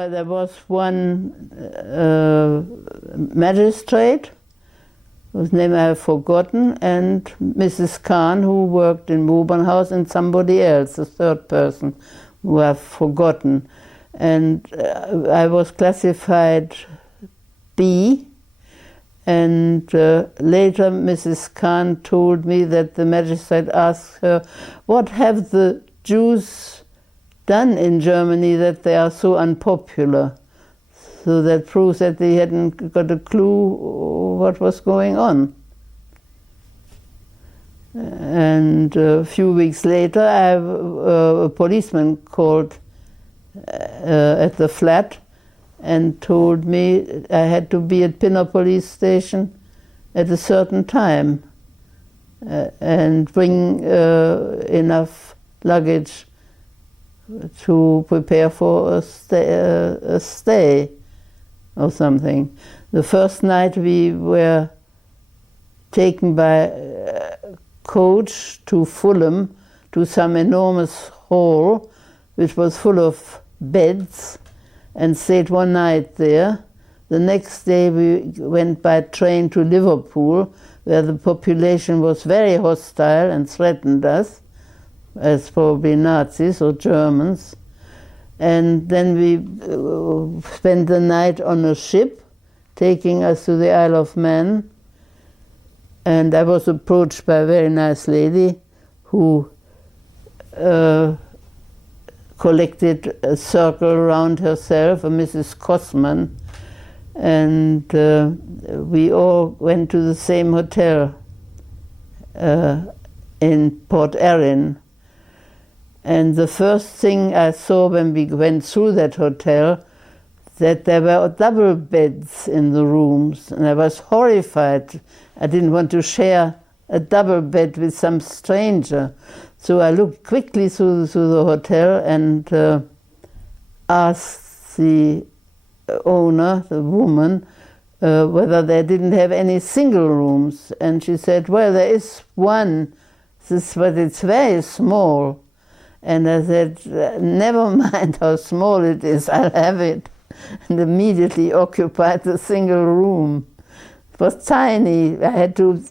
Well, there was one magistrate whose name I have forgotten, and Mrs. Khan, who worked in Woburn House, and somebody else, a third person, who I've forgotten. And I was classified B, and later Mrs. Khan told me that the magistrate asked her, what have the Jews done in Germany that they are so unpopular? So that proves that they hadn't got a clue what was going on. And a few weeks later, I have a policeman called at the flat and told me I had to be at Pinner Police Station at a certain time and bring enough luggage to prepare for a stay or something. The first night we were taken by coach to Fulham, to some enormous hall which was full of beds, and stayed one night there. The next day we went by train to Liverpool, where the population was very hostile and threatened us, as probably Nazis or Germans. And then we spent the night on a ship, taking us to the Isle of Man. And I was approached by a very nice lady who collected a circle around herself, a Mrs. Cosman, and we all went to the same hotel in Port Erin. And the first thing I saw when we went through that hotel, that there were double beds in the rooms, and I was horrified. I didn't want to share a double bed with some stranger. So I looked quickly through the hotel and asked the owner, the woman, whether they didn't have any single rooms. And she said, well, there is one, but it's very small. And I said, never mind how small it is, I'll have it. And immediately occupied the single room. It was tiny. I had to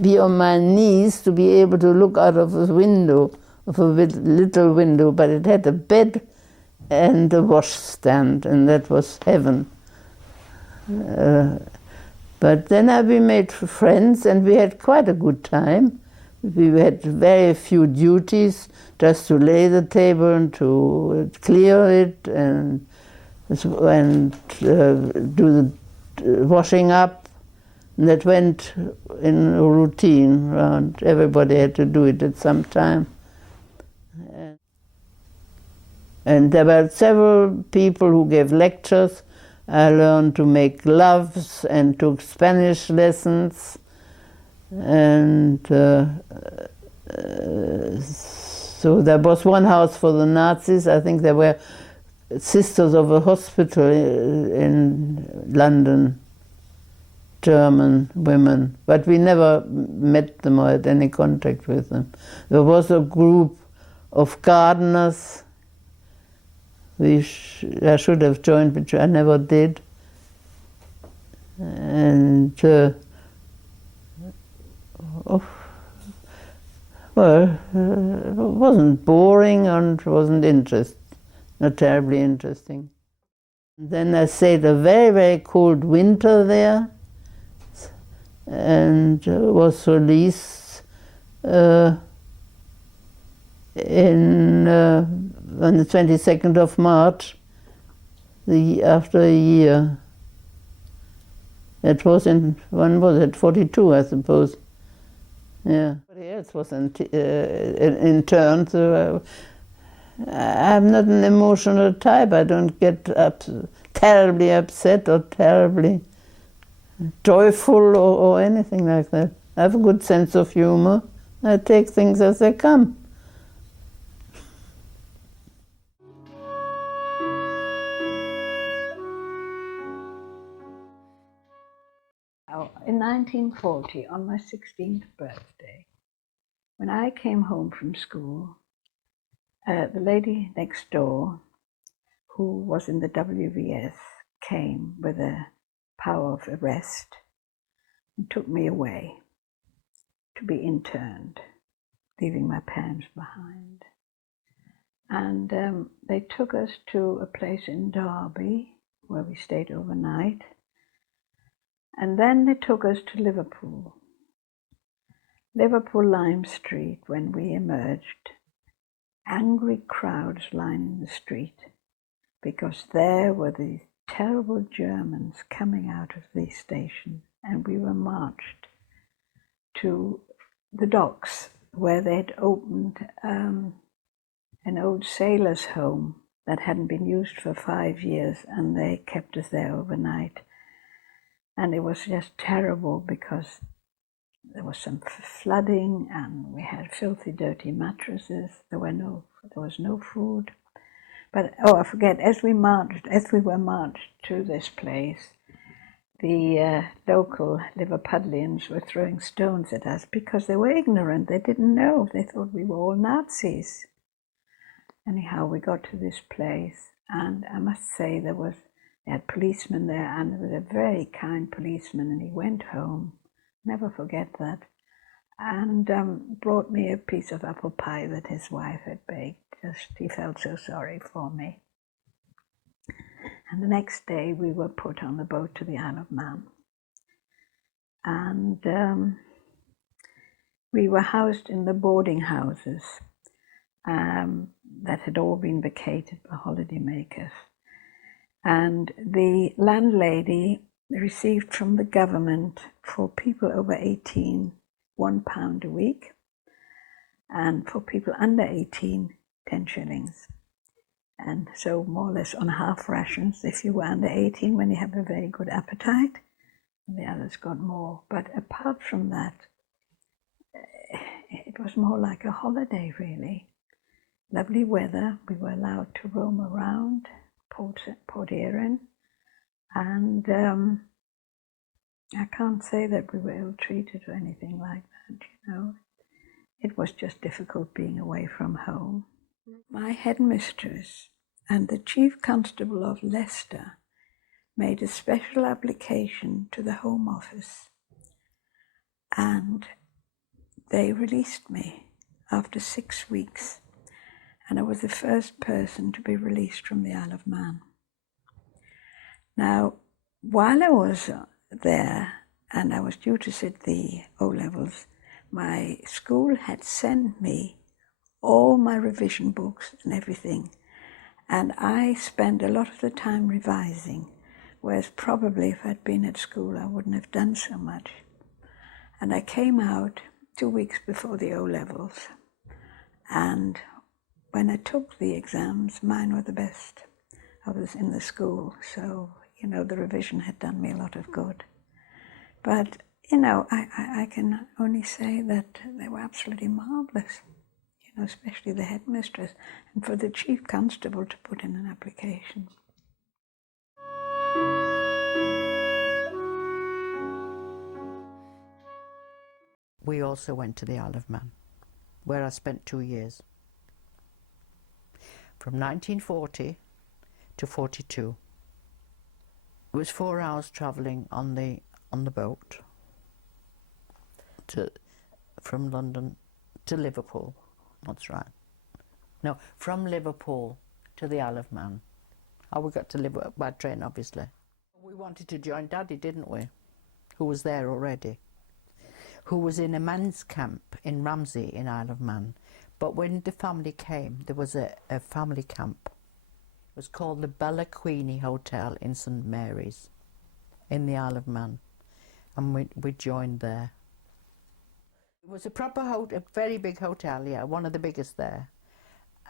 be on my knees to be able to look out of a window, of a little window, but it had a bed and a washstand, and that was heaven. But then we made friends, and we had quite a good time. We had very few duties, just to lay the table and to clear it and do the washing up. And that went in a routine around. Everybody had to do it at some time. And there were several people who gave lectures. I learned to make gloves and took Spanish lessons. And so there was one house for the Nazis. I think there were sisters of a hospital in London, German women, but we never met them or had any contact with them. There was a group of gardeners which I should have joined, which I never did. And well, it wasn't boring and wasn't not terribly interesting. Then I stayed a very, very cold winter there, and was released on the 22nd of March, after a year. It was when was it, 42, I suppose. Yeah. Everybody else was interned, so I'm not an emotional type. I don't get terribly upset or terribly joyful or anything like that. I have a good sense of humor. I take things as they come. In 1940, on my 16th birthday, when I came home from school, the lady next door, who was in the WVS, came with a power of arrest and took me away to be interned, leaving my parents behind. And they took us to a place in Derby where we stayed overnight. And then they took us to Liverpool Lime Street. When we emerged, angry crowds lining the street, because there were these terrible Germans coming out of the station, and we were marched to the docks where they'd opened an old sailor's home that hadn't been used for 5 years, and they kept us there overnight. And it was just terrible because there was some flooding and we had filthy, dirty mattresses. There was no food. But, I forget, as we were marched to this place, the local Liverpudlians were throwing stones at us because they were ignorant. They didn't know. They thought we were all Nazis. Anyhow, we got to this place, and I must say they had policemen there, and there was a very kind policeman, and he went home, never forget that, and brought me a piece of apple pie that his wife had baked. He felt so sorry for me. And the next day we were put on the boat to the Isle of Man. And we were housed in the boarding houses that had all been vacated by holidaymakers. And the landlady received from the government, for people over 18, £1 a week, and for people under 18, 10 shillings. And so more or less on half rations if you were under 18, when you have a very good appetite, and the others got more. But apart from that, it was more like a holiday, really. Lovely weather. We were allowed to roam around Port Erin, and I can't say that we were ill-treated or anything like that, It was just difficult being away from home. My headmistress and the Chief Constable of Leicester made a special application to the Home Office, and they released me after 6 weeks, and I was the first person to be released from the Isle of Man. Now, while I was there and I was due to sit the O-levels, my school had sent me all my revision books and everything, and I spent a lot of the time revising, whereas probably if I'd been at school I wouldn't have done so much. And I came out 2 weeks before the O-levels, and when I took the exams, mine were the best. I was in the school, so, the revision had done me a lot of good. But, I can only say that they were absolutely marvellous, especially the headmistress, and for the chief constable to put in an application. We also went to the Isle of Man, where I spent 2 years. From 1940 to 42. It was 4 hours travelling on the boat from London to Liverpool. That's right. No, from Liverpool to the Isle of Man. We got to Liverpool by train, obviously. We wanted to join Daddy, didn't we? Who was there already. Who was in a man's camp in Ramsey in Isle of Man. But when the family came, there was a family camp. It was called the Bella Queenie Hotel in St Mary's in the Isle of Man, and we joined there. It was a proper hotel, a very big hotel, yeah, one of the biggest there.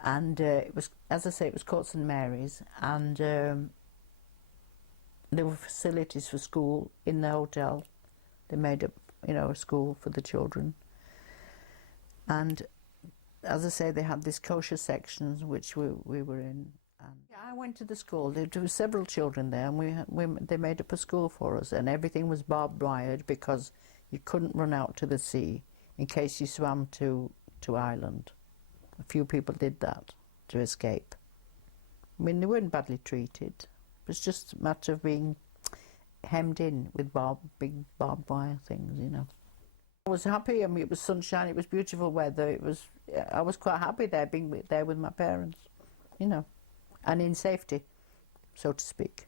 And it was, as I say, it was called St Mary's, and there were facilities for school in the hotel. They made a school for the children. And as I say, they had these kosher sections which we were in. I went to the school. There were several children there, and they made up a school for us, and everything was barbed wired because you couldn't run out to the sea in case you swam to Ireland. A few people did that to escape. I mean, they weren't badly treated. It was just a matter of being hemmed in with big barbed wire things, you know. I was happy. I mean, it was sunshine. It was beautiful weather. I was quite happy there, being there with my parents, you know, and in safety, so to speak.